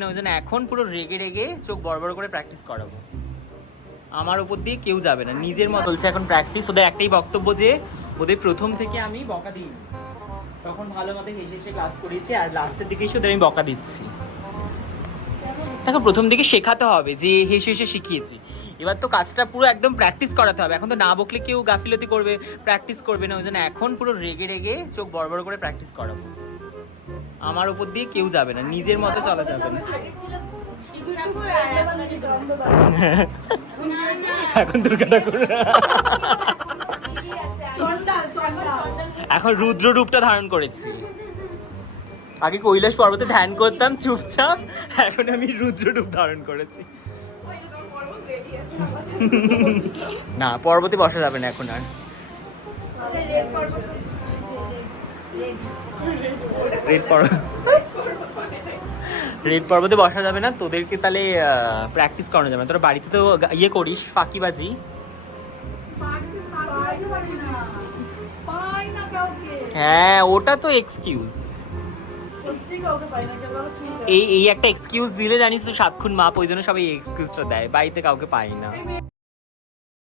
না, ওই জন্য এখন পুরো রেগে রেগে চোখ বড় বড় করে প্র্যাকটিস করাবো। আমার উপর দিয়ে কেউ যাবে না, নিজের মতো চলছে এখন প্র্যাকটিস। ওদের একটাই বক্তব্য যে ওদের প্রথম থেকে আমি বকা দিই, তখন ভালো মতো হেসে হেসে ক্লাস করিয়েছি, আর লাস্টের দিকে এসে ওদের আমি বকা দিচ্ছি। দেখো প্রথম দিকে শেখাতে হবে যে হেসে হেসে শিখিয়েছি, এবার তো কাজটা পুরো একদম প্র্যাকটিস করাতে হবে। এখন তো না বকলে কেউ গাফিলতি করবে, প্র্যাকটিস করবে না, ওই জন্য এখন পুরো রেগে রেগে চোখ বড় বড় করে প্র্যাকটিস করাবো। আমার উপর দিয়ে কেউ যাবে না, নিজের মতো চলা যাবে না। এখন দুর্গা ঠাকুর, এখন রুদ্র রূপটা ধারণ করেছি। আগে কৈলাস পর্বতে ধ্যান করতাম চুপচাপ, এখন আমি রুদ্র রূপ ধারণ করেছি। না, পর্বতে বসা যাবে না এখন আর। রেড পর্বতে বসা যাবে না, তোদেরকে তাহলে প্র্যাকটিস করানো যাবে না। তোরা বাড়িতে তো ইয়ে করিস ফাঁকিবাজি। হ্যাঁ, ওটা তো এক্সকিউজ। এই একটা এক্সকিউজ দিলে জানিস তো 7 খুন মাপ, ওই জন্য সবাই এক্সকিউজটা দেয়, বাড়িতে কাউকে পাই না।